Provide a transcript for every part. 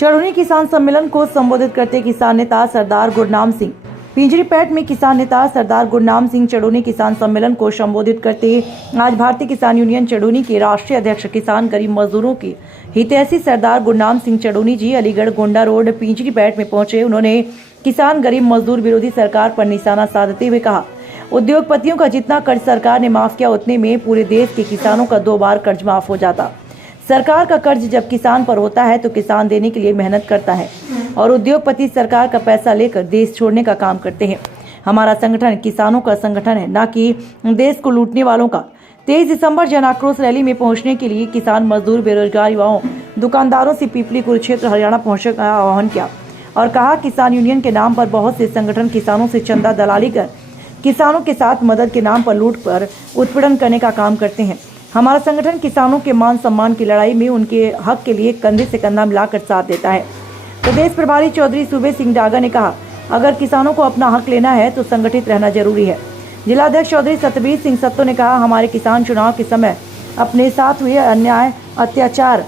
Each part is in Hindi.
चड़ूनी किसान सम्मेलन को संबोधित करते किसान नेता सरदार गुरनाम सिंह। पिंजरीपेट में किसान नेता सरदार गुरनाम सिंह चड़ूनी किसान सम्मेलन को संबोधित करते आज भारतीय किसान यूनियन चड़ूनी के राष्ट्रीय अध्यक्ष किसान गरीब मजदूरों के हितैषी सरदार गुरनाम सिंह चड़ूनी जी अलीगढ़ गोंडा रोड पिंजरीपेट में पहुंचे। उन्होंने किसान गरीब मजदूर विरोधी सरकार पर निशाना साधते हुए कहा, उद्योगपतियों का जितना कर्ज सरकार ने माफ किया उतने में पूरे देश के किसानों का 2 बार कर्ज माफ हो जाता। सरकार का कर्ज जब किसान पर होता है तो किसान देने के लिए मेहनत करता है और उद्योगपति सरकार का पैसा लेकर देश छोड़ने का काम करते हैं। हमारा संगठन किसानों का संगठन है, न कि देश को लूटने वालों का। 23 दिसंबर जन आक्रोश रैली में पहुंचने के लिए किसान मजदूर बेरोजगार युवाओं दुकानदारों से पीपली कुरुक्षेत्र हरियाणा पहुंचने का आह्वान किया और कहा, किसान यूनियन के नाम पर बहुत से संगठन किसानों से चंदा दलाली कर किसानों के साथ मदद के नाम पर लूट पर उत्पीड़न करने का काम करते हैं। हमारा संगठन किसानों के मान सम्मान की लड़ाई में उनके हक के लिए कंधे से कंधा मिलाकर साथ देता है। प्रदेश प्रभारी चौधरी सूबे सिंह डागा ने कहा, अगर किसानों को अपना हक लेना है तो संगठित रहना जरूरी है। जिलाध्यक्ष चौधरी सतबीर सिंह सत्तो ने कहा, हमारे किसान चुनाव के समय अपने साथ हुए अन्याय, अत्याचार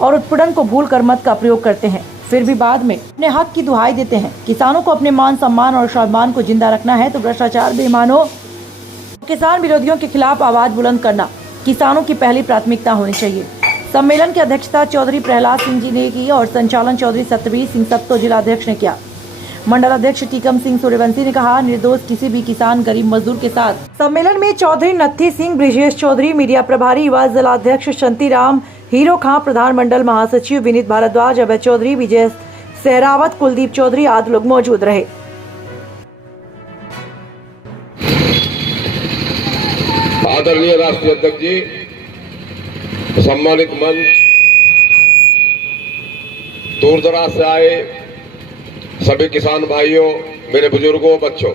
और उत्पीड़न को भूल कर मत का प्रयोग करते हैं, फिर भी बाद में अपने हक की दुहाई देते हैं। किसानों को अपने मान सम्मान और स्वाभिमान को जिंदा रखना है तो भ्रष्टाचार, बेईमानों, किसान विरोधियों के खिलाफ आवाज बुलंद करना किसानों की पहली प्राथमिकता होनी चाहिए। सम्मेलन की अध्यक्षता चौधरी प्रहलाद सिंह जी ने की और संचालन चौधरी सतबीर सिंह सत्तो जिलाध्यक्ष ने किया। मंडल अध्यक्ष टीकम सिंह सूर्यवंशी ने कहा, निर्दोष किसी भी किसान गरीब मजदूर के साथ। सम्मेलन में चौधरी नत्थी सिंह, ब्रिजेश चौधरी, मीडिया प्रभारी युवा जिलाध्यक्ष शंतिराम, हीरो खां, प्रधान मंडल महासचिव विनीत भारद्वाज, अभय चौधरी, विजय सहरावत, कुलदीप चौधरी आदि लोग मौजूद रहे। आदरणीय राष्ट्रीय अध्यक्ष जी, सम्मानित मंच, दूर दराज से आए सभी किसान भाइयों, मेरे बुजुर्गों, बच्चों,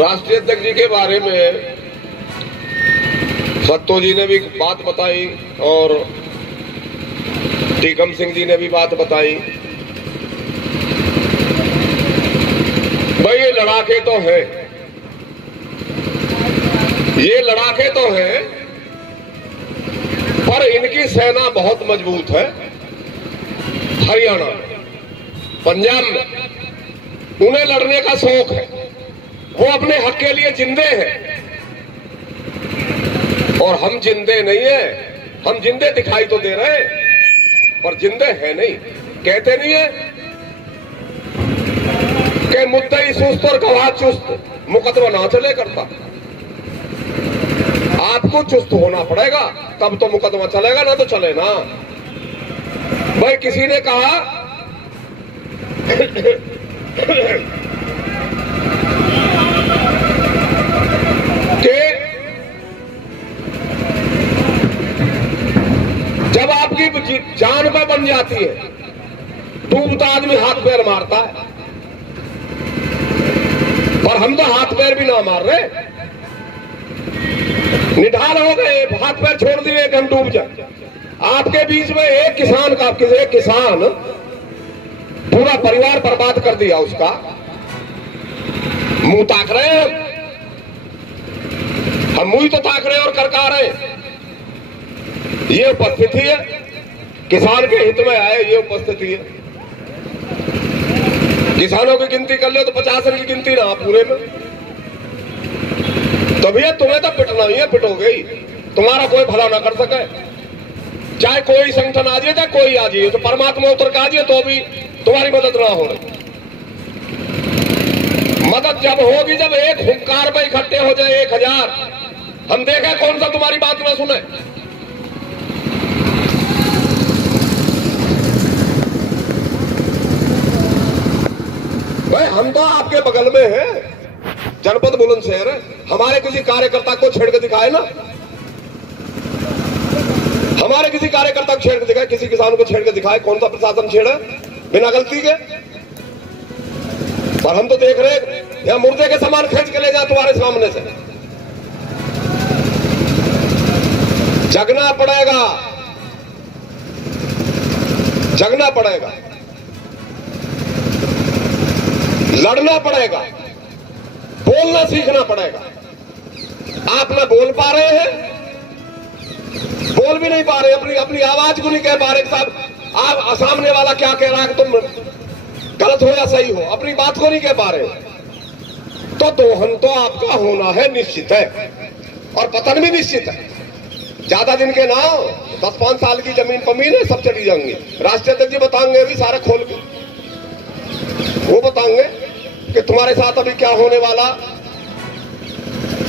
राष्ट्रीय अध्यक्ष जी के बारे में सत्तो जी ने भी बात बताई और टीकम सिंह जी ने भी बात बताई। भाई ये लड़ाके तो है, ये लड़ाके तो है, पर इनकी सेना बहुत मजबूत है। हरियाणा, पंजाब में उन्हें लड़ने का शौक है, वो अपने हक के लिए जिंदे हैं और हम जिंदे नहीं है। हम जिंदे दिखाई तो दे रहे हैं पर जिंदे हैं नहीं। कहते नहीं है कि मुद्दई सुस्त और गवाह चुस्त, मुकदमा ना चले करता। आपको चुस्त होना पड़ेगा तब तो मुकदमा चलेगा, ना तो चले ना। भाई किसी ने कहा कि जब आपकी जान पे बन जाती है डूबता आदमी हाथ पैर मारता है, पर हम तो हाथ पैर भी ना मार रहे, निढाल हो गए, हाथ पैर छोड़ दिए कि हम डूब जाए। आपके बीच में एक किसान का, एक किसान पूरा परिवार बर्बाद कर दिया, उसका मुंह ताक रहे हैं हम मुंह तो ताक रहे और करका रहे। ये उपस्थिति है, किसान के हित में आए, ये उपस्थिति है। किसानों की गिनती कर ले तो 50 की गिनती ना पूरे में, तो भैया तुम्हें तो पिटना ही है, पिटोगे ही, तुम्हारा कोई भला ना कर सके। चाहे कोई संगठन आ जाए, चाहे कोई आ जाए, तो परमात्मा उतर के आ जाए तो भी तुम्हारी मदद ना हो रही। मदद जब होगी जब एक हुंकार में इकट्ठे हो जाए 1000, हम देखें कौन सा तुम्हारी बात ना सुने। भाई हम तो आपके बगल में हैं, जनपद बुलंदशहर है। हमारे किसी कार्यकर्ता को छेड़ के दिखाए ना, हमारे किसी कार्यकर्ता को छेड़ के दिखाए, किसी किसान को छेड़ के दिखाए, कौन सा प्रशासन छेड़ा बिना गलती के। पर हम तो देख रहे या मुर्दे के सामान खींच के ले जा तुम्हारे सामने से। जगना पड़ेगा, जगना पड़ेगा, लड़ना पड़ेगा, बोलना सीखना पड़ेगा। आप ना बोल पा रहे हैं, बोल बोल भी नहीं पा रहे, अपनी अपनी आवाज को नहीं कह पा रहे साहब आप सामने वाला क्या कह रहा है तुम गलत हो या सही हो, अपनी बात को नहीं कह पा रहे। तो दोहन तो आपका होना है निश्चित है, और पतन भी निश्चित है। ज्यादा दिन के ना हो, 10-5 साल की जमीन पमीन है, सब चली जाएंगी। राष्ट्रीय अध्यक्ष जी बताएंगे अभी सारे खोल के, वो बताएंगे कि तुम्हारे साथ अभी क्या होने वाला।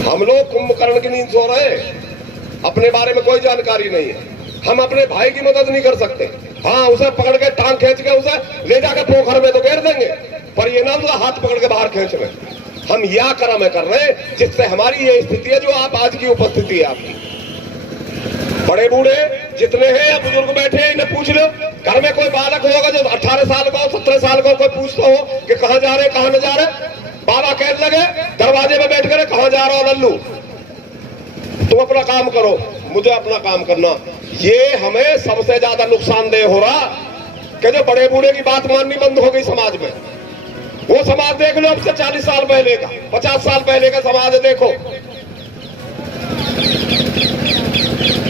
हम लोग कुंभकर्ण की नींद सो रहे हैं, अपने बारे में कोई जानकारी नहीं है। हम अपने भाई की मदद नहीं कर सकते। हाँ, उसे पकड़ के टांग खींच के उसे ले जाकर पोखर में तो घेर देंगे, पर ये ना उसका हाथ पकड़ के बाहर खींच रहे। हम यह कर्म कर रहे हैं जिससे हमारी ये स्थिति है जो आप आज की उपस्थिति है आपकी। बड़े बूढ़े जितने हैं या बुजुर्ग बैठे हैं, इन्हें पूछ लो। घर में कोई बालक होगा जो 18 साल का हो, 17 साल का हो, कोई पूछता हो कि कहाँ जा रहे कहाँ न जा रहे, बाबा कहने लगे दरवाजे में बैठ कर कहाँ जा रहा हो लल्लू, तुम अपना काम करो, मुझे अपना काम करना। ये हमें सबसे ज्यादा नुकसानदेह हो रहा कि जो बड़े बूढ़े की बात माननी बंद हो गई समाज में। वो समाज देख लो अब से 40 साल पहले का, 50 साल पहले का समाज देखो।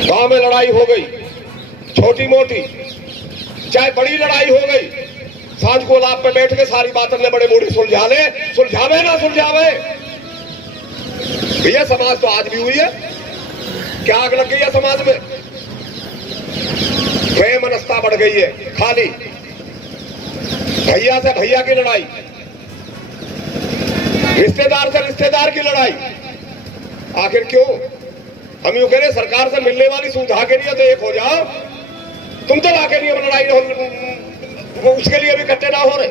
गांव में लड़ाई हो गई छोटी मोटी, चाहे बड़ी लड़ाई हो गई, सांझ को लाभ पे बैठ के सारी बातें ने बड़े बूढ़े सुलझा ले, सुलझावे ना सुलझावे। भैया समाज तो आज भी हुई है, क्या आग लग गई है समाज में, प्रेम मनस्ता बढ़ गई है। खाली भैया से भैया की लड़ाई, रिश्तेदार से रिश्तेदार की लड़ाई। आखिर क्यों? हम यूं कह रहे सरकार से मिलने वाली सुविधा के लिए तो एक हो जाओ, तुम तो लाके नहीं लड़ाई हो, उसके लिए भी इकट्ठे ना हो रहे।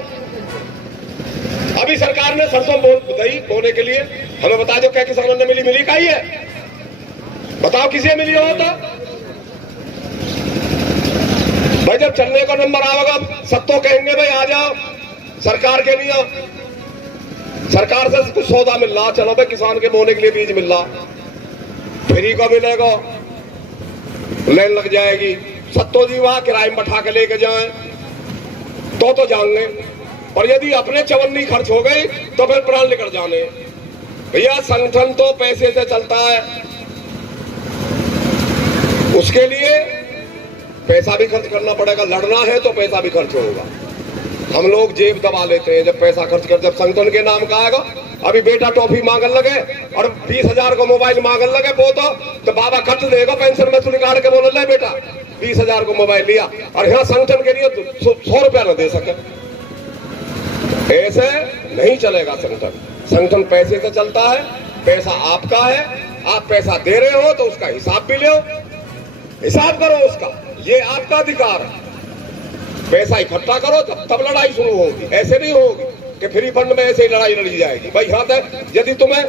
अभी सरकार ने सरसों गई बोने के लिए, हमें बता दो क्या किसानों ने मिली का ही है, बताओ किसी मिली हो तो भाई। जब चलने का नंबर आएगा सब तो कहेंगे भाई आ जाओ सरकार के लिए, सरकार से कुछ सौदा मिल रहा, चलो भाई किसान के बोने के लिए बीज मिल रहा, फ्री का मिलेगा, लाइन लग जाएगी। सत्तो जी वहां किराए में बैठा के लेके जाएं तो जाएंगे, और यदि अपने चवन्नी खर्च हो गई तो फिर प्राण निकल जाने। भैया संगठन तो पैसे से चलता है, उसके लिए पैसा भी खर्च करना पड़ेगा, लड़ना है तो पैसा भी खर्च होगा। हम लोग जेब दबा लेते हैं जब पैसा खर्च कर, जब संगठन के नाम का आएगा। अभी बेटा टॉफी मांगन लगे और 20,000 का मोबाइल मांगन लगे वो तो बाबा खर्च देगा, पेंशन में से निकाल के बोल ले बेटा 20,000 को मोबाइल लिया, और यहाँ संगठन के लिए 100 रुपया न दे सके। ऐसे नहीं चलेगा संगठन। संगठन पैसे से चलता है, पैसा आपका है, आप पैसा दे रहे हो तो उसका हिसाब भी लो, हिसाब करो उसका, ये आपका अधिकार है। पैसा इकट्ठा करो तब लड़ाई शुरू होगी, ऐसे नहीं होगी कि फ्री फंड में ऐसे ही लड़ाई लड़ी जाएगी। भाई यहाँ तक यदि तुम्हें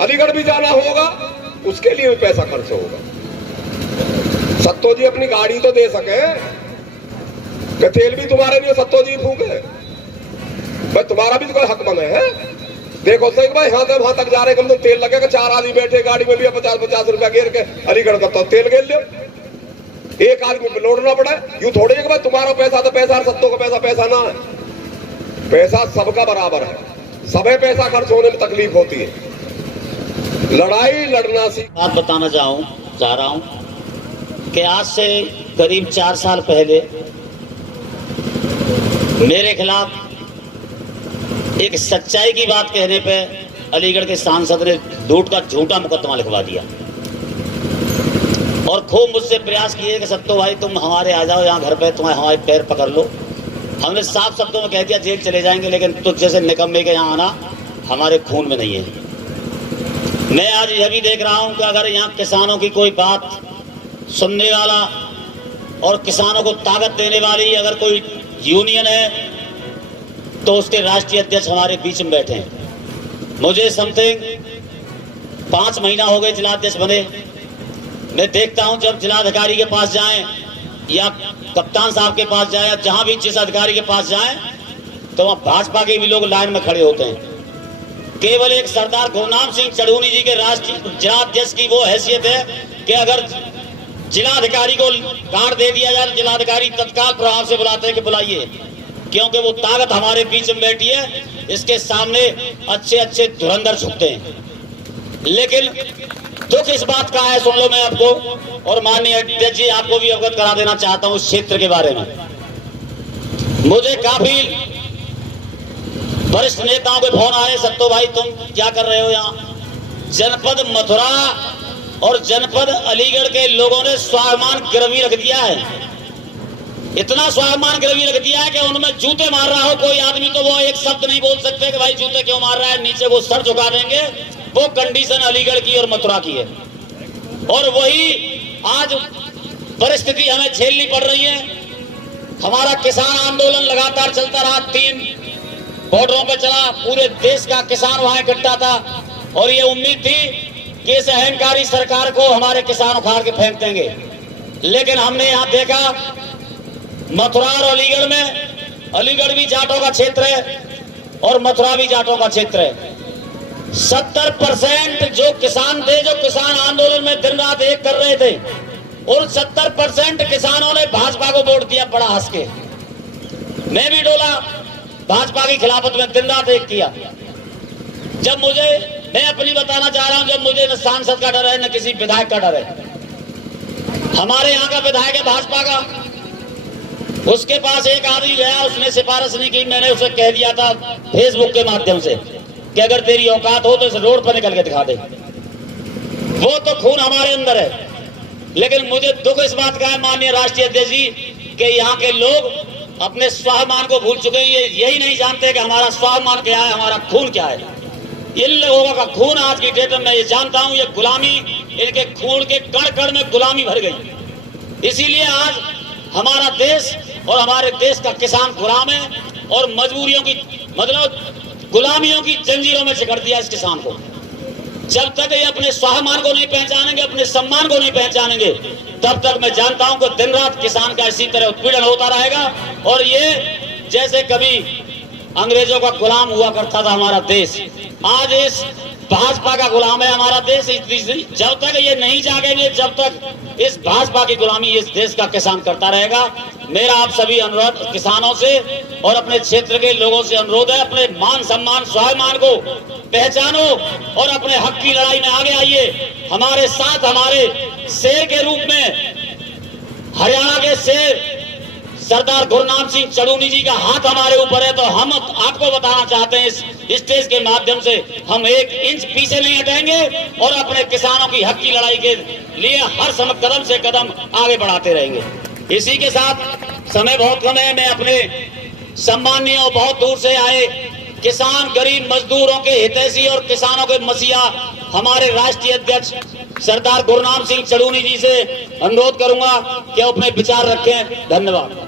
अलीगढ़ भी जाना होगा उसके लिए भी पैसा खर्च होगा। सत्तो जी अपनी गाड़ी तो दे सके, तेल भी तुम्हारे लिए सत्तो जी फूके, भाई तुम्हारा भी तो कोई हक बने है। देखो सही भाई यहाँ से वहां तक जा रहे, कम तो तेल लगेगा, 4 आदमी बैठे गाड़ी में भी 50-50 रुपया घेर के अलीगढ़ का तो तेल घेर लो, एक आदमी पे लौटना पड़ा। यूं थोड़ी है कि भाई तुम्हारा पैसा तो पैसा और सत्तों का पैसा ना है। पैसा सबका बराबर है, सबे पैसा खर्च होने में तकलीफ होती है। लड़ाई लड़ना सी बात बताना चाह रहा हूं कि आज से करीब 4 साल पहले मेरे खिलाफ एक सच्चाई की बात कहने पे अलीगढ़ के सांसद ने झूठा मुकदमा लिखवा दिया और खूब मुझसे प्रयास किए कि सत्तो भाई तुम हमारे आ जाओ यहाँ घर पे, तुम्हें हमारे पैर पकड़ लो। हमने साफ शब्दों में कह दिया जेल चले जाएंगे, लेकिन तुझ जैसे निकम्मे के यहाँ आना हमारे खून में नहीं है। मैं आज यह भी देख रहा हूँ कि अगर यहाँ किसानों की कोई बात सुनने वाला और किसानों को ताकत देने वाली अगर कोई यूनियन है तो उसके राष्ट्रीय अध्यक्ष हमारे बीच में बैठे हैं। मुझे समथिंग 5 महीना हो गए जिलाध्यक्ष बने। मैं देखता हूं जब जिलाधिकारी के पास जाएं या कप्तान साहब के पास जाएं या जहां भी जिस अधिकारी के पास जाएं तो वहां भाजपा के भी लोग लाइन में खड़े होते हैं। केवल एक सरदार गुरनाम सिंह चढ़ूनी जी के राष्ट्रीय जिलाध्यक्ष की वो हैसियत है कि अगर जिलाधिकारी को कार्ड दे दिया जाए तो जिलाधिकारी तत्काल प्रभाव से बुलाते हैं कि बुलाइए, क्योंकि वो ताकत हमारे बीच में बैठी है। इसके सामने अच्छे धुरंधर झुकते हैं। लेकिन दुख इस बात का है, सुन लो मैं आपको और माननीय अध्यक्ष जी आपको भी अवगत करा देना चाहता हूं इस क्षेत्र के बारे में। मुझे काफी वरिष्ठ नेताओं के फोन आए, सत्तो भाई तुम क्या कर रहे हो यहाँ। जनपद मथुरा और जनपद अलीगढ़ के लोगों ने स्वाभिमान गिरवी रख दिया है, इतना स्वाभिमान गिरवी रख दिया है कि उनमें जूते मार रहा हो कोई आदमी तो वो एक शब्द नहीं बोल सकते कि भाई जूते क्यों मार रहा है, नीचे वो सर झुका देंगे। वो कंडीशन अलीगढ़ की और मथुरा की है और वही आज परिस्थिति हमें झेलनी पड़ रही है। हमारा किसान आंदोलन लगातार चलता रहा, 3 बॉर्डरों पर चला, पूरे देश का किसान वहां इकट्ठा था और ये उम्मीद थी कि इस अहंकारी सरकार को हमारे किसान उखाड़ के फेंक देंगे। लेकिन हमने यहाँ देखा मथुरा और अलीगढ़ में, अलीगढ़ भी जाटों का क्षेत्र है और मथुरा भी जाटों का क्षेत्र है। 70% जो किसान थे, जो किसान आंदोलन में दिन रात एक कर रहे थे, और 70% किसानों ने भाजपा को वोट दिया बड़ा हंस के। मैं भी डोला, भाजपा की खिलाफत में दिन रात एक किया। जब मुझे, मैं अपनी बताना चाह रहा हूं, जब मुझे न सांसद का डर है न किसी विधायक का डर है। हमारे यहाँ का विधायक है भाजपा का, उसके पास एक आदमी गया, उसने सिफारिश नहीं की, मैंने उसे कह दिया था फेसबुक के माध्यम से कि अगर तेरी औकात हो तो इस रोड पर निकल के दिखा दे। वो तो खून हमारे अंदर है, लेकिन मुझे दुख इस बात का है माननीय राष्ट्रीय अध्यक्ष जी कि यहाँ के लोग अपने स्वाभिमान को भूल चुके हैं। ये यही नहीं जानते कि हमारा स्वाभिमान क्या है, हमारा खून क्या है। इन लोगों का खून आज की डेट में मैं ये जानता हूँ, ये गुलामी, इनके खून के कण कण में गुलामी भर गई। इसीलिए आज हमारा देश और हमारे देश का किसान गुलाम है और मजबूरियों की, मतलब गुलामियों की जंजीरों में जकड़ दिया इस किसान को। जब तक ये अपने स्वाभिमान को नहीं पहचानेंगे, अपने सम्मान को नहीं पहचानेंगे, तब तक मैं जानता हूं कि दिन रात किसान का इसी तरह उत्पीड़न होता रहेगा। और ये जैसे कभी अंग्रेजों का गुलाम हुआ करता था हमारा देश, आज इस भाजपा का गुलाम है हमारा देश। जब तक ये नहीं जागेंगे, जब तक इस भाजपा की गुलामी इस देश का किसान करता रहेगा। मेरा आप सभी अनुरोध किसानों से और अपने क्षेत्र के लोगों से अनुरोध है, अपने मान सम्मान स्वाभिमान को पहचानो और अपने हक की लड़ाई में आगे आइए। हमारे साथ हमारे शेर के रूप में हरियाणा के शेर सरदार गुरनाम सिंह चड़ूनी जी का हाथ हमारे ऊपर है। तो हम आपको बताना चाहते हैं इस स्टेज के माध्यम से, हम 1 इंच पीछे नहीं हटेंगे और अपने किसानों की हक की लड़ाई के लिए हर समय कदम से कदम आगे बढ़ाते रहेंगे। इसी के साथ समय बहुत कम है, मैं अपने सम्मानीय और बहुत दूर से आए किसान, गरीब मजदूरों के हितैषी और किसानों के मसीहा हमारे राष्ट्रीय अध्यक्ष सरदार गुरनाम सिंह चड़ूनी जी से अनुरोध करूंगा कि अपने विचार रखें। धन्यवाद।